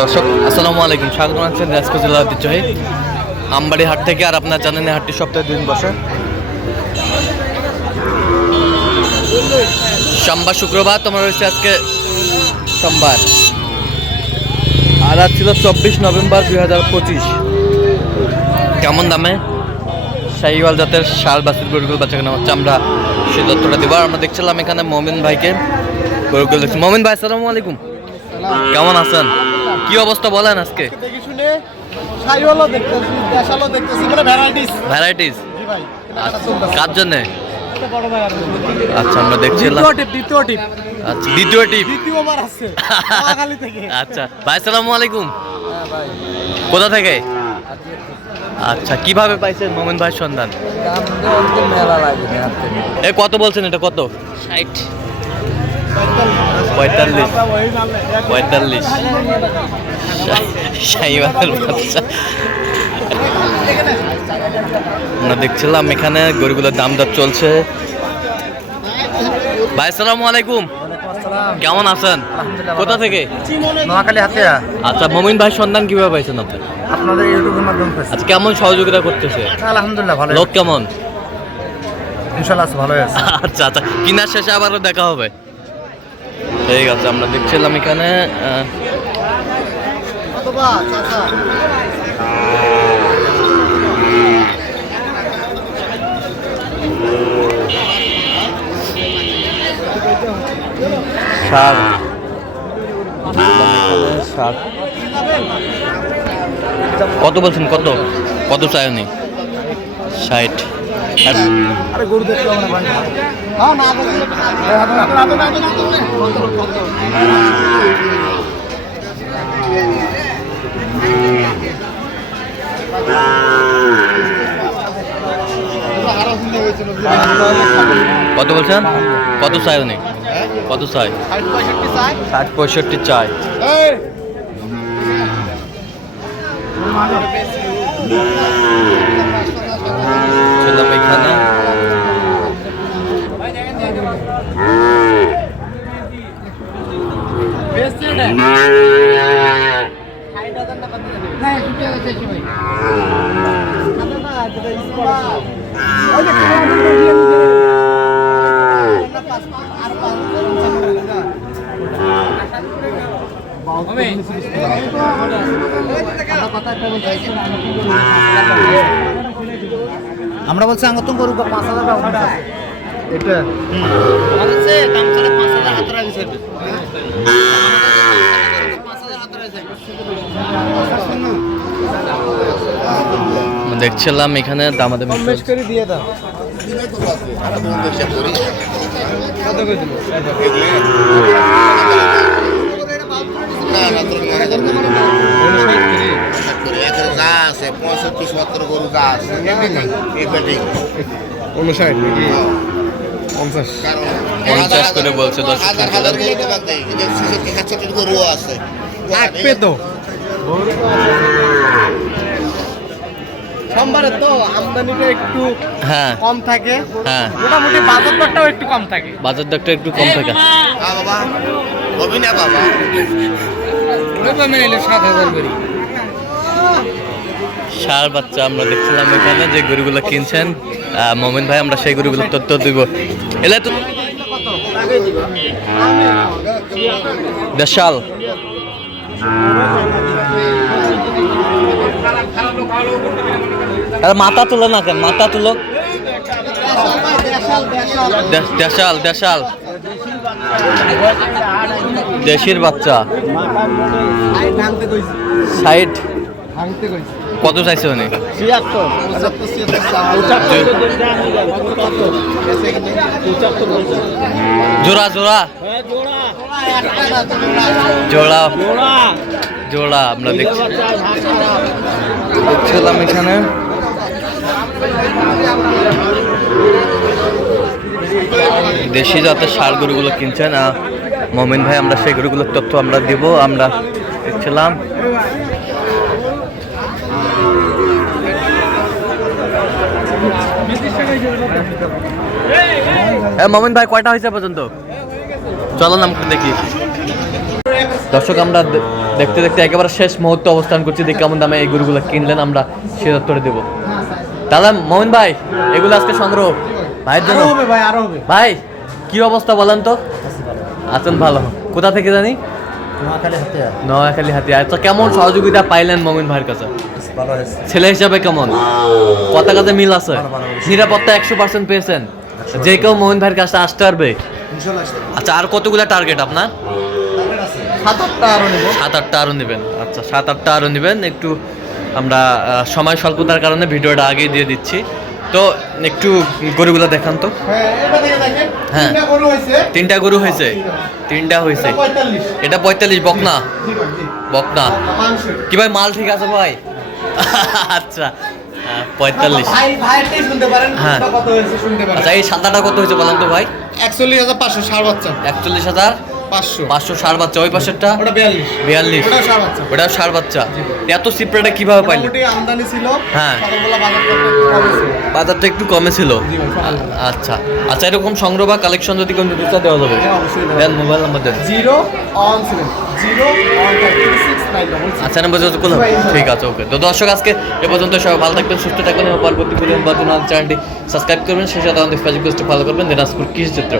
দর্শক আসসালামু আলাইকুম, স্বাগত জানাচ্ছেন দিনাজপুর জেলা ঐতিহ্যবাহী আমবাড়ি হাট থেকে। আর আপনার জানেন এই হাটটি সপ্তাহে 2 দিন বসে, সোমবার শুক্রবার। তোমার রয়েছে আজকে সোমবার, আর আজ ছিল 24 নভেম্বর 2025। কেমন দামে শাহিওয়াল জাতের ষাঁড় বাছুর গরুগুলো বাচ্চা কেনা হচ্ছে আমরা সেই তথ্যটা দেবো। আর আমরা দেখছিলাম এখানে মমিন ভাইকে গরুগুলো দেখছি। মমিন ভাই আসসালামু আলাইকুম, কেমন আছেন? কি অবস্থা বলেন আজকে? ভ্যারাইটিস কার জন্য? আচ্ছা আমরা দেখছিলাম দ্বিতীয় টিপ। আচ্ছা ভাই আসসালামু আলাইকুম, কোথা থেকে? আচ্ছা কিভাবে পাইছেন মোমিন ভাইয়ের সন্ধান? এ কত বলছেন এটা? কত? 60 45 শাহিওয়ালের বাচ্চা। আমরা দেখছিলাম এখানে গরুগুলোর দাম দর চলছে। ভাই আসসালামু আলাইকুম, কেমন আছেন? কোথা থেকে? নোয়াখালী হাতিয়া। আচ্ছা মোমিন ভাই সন্ধান কিভাবে পাইছেন আপনি? আপনাদের ইউটিউবের মাধ্যমে পেয়েছি। আচ্ছা কেমন সহযোগিতা করতেছে? আলহামদুলিল্লাহ ভালো। লোক কেমন? ইনশাআল্লাহ ভালোই আছে। আচ্ছা আচ্ছা, কিনার শেষে আবারও দেখা হবে। ঠিক আছে, আমরা দেখছিলাম এখানে কত বলছেন? কত কত চায়নি? 60। কত বলছেন? কত চায়নি? কত চাই? 60-65 চাই। ছিলাম এখানে আমরা বলছি আঙ্গতম গরু 5,000 টাকা এটা দেখছিলাম এখানে দামাদামি দিয়ে দাও। যা আছে 65-70 গরু যা আছে 50 করে বলছে। 10 গরু আছে সোমবারে তো আমদানিটা একটু হ্যাঁ কম থাকে, হ্যাঁ মোটামুটি বাজার দরটাও একটু কম থাকে। বাজার দরটা একটু কম থাকে। বাবা হবি না বাবা ষাঁড় বাচ্চা আমরা দেখছিলাম এখানে যে গরুগুলো কিনছেন মোমিন ভাই, আমরা সেই গরুগুলোর তথ্য দিব। এলে তো দেশাল মাথা তুলো না কেন? মাথা তুলো। দেশাল দেশাল দেশির বাচ্চা 60। কত চাইছে উনি? জোড়া জোড়া জোড়া জোড়া আমরা দেখছিলাম এখানে দেশি জাতের ষাঁড় গরুগুলো কিনছেন মমিন ভাই, আমরা সেই গরুগুলোর তথ্য আমরা দিব। আমরা দেখছিলাম মমিন ভাই কয়টা হয়েছে পর্যন্ত? চলো না দেখি। দর্শক আমরা দেখতে দেখতে একেবারে শেষ মুহূর্তে অবস্থান করছি, দেখি কেমন দামে এই গরুগুলো কিনলেন আমরা সেটা উত্তরে দেবো। দাদা মোমিন ভাই, এগুলো আজকে সংগ্রহ ভাইয়ের জন্য। ভাই কি অবস্থা বলেন তো? আছেন ভালো? কোথা থেকে জানি? নোয়াখালী হাতিয়া। আচ্ছা, কেমন সহযোগিতা পাইলেন মোমিন ভাইয়ের কাছে? ছেলে হিসাবে কেমন? কথা কাজে মিল আছে? নিরাপত্তা 100% পেয়েছেন? যে কেউ মোমিন ভাইয়ের কাছে আসতে পারবে? আচ্ছা, আর কতগুলো টার্গেট আপনার? 7-8টা আরো নেবেন। আচ্ছা, 7-8টা আরো নেবেন। একটু আমরা সময় স্বল্পতার কারণে ভিডিওটা আগেই দিয়ে দিচ্ছি। তো একটু গরুগুলো দেখান তো। হ্যাঁ, 3টা গরু হয়েছে। 3টা হয়েছে। এটা 45 বকনা। বকনা কি ভাই, মাল ঠিক আছে ভাই? আচ্ছা, 45। হ্যাঁ, আচ্ছা, এই সাদাটা কত হয়েছে বলেন তো ভাই? 41,500 ষাঁড় বাচ্চা। 41,500 ষাঁড় বাচ্চা। ওই পাশেরটা ওটা 42 42। ওটা ষাঁড় বাচ্চা। এত সিপ্রেটা কিভাবে পাইলেন? আমদানি ছিল। হ্যাঁ, সকালবেলা বাজারটা একটু কম ছিল। বাজারটা একটু কমে ছিল। আচ্ছা আচ্ছা, এরকম সংগ্রহ বা কালেকশন যদি কোনো দিতে দেওয়া যাবে? দেন, মোবাইল নাম্বার দেন। 017 আচ্ছা, নাম্বার যত করলাম। ঠিক আছে, ওকে। তো দর্শক, আজকে এ পর্যন্ত সবাই ভালো থাকবেন, সুস্থ থাকবেন এবং পরবর্তী ভিডিও পাওয়ার জন্য চ্যানেলটি সাবস্ক্রাইব করবেন, সেই সাথে আমাদের ফেসবুক পেজটি ফলো করবেন, দিনাজপুর কৃষি চিত্র।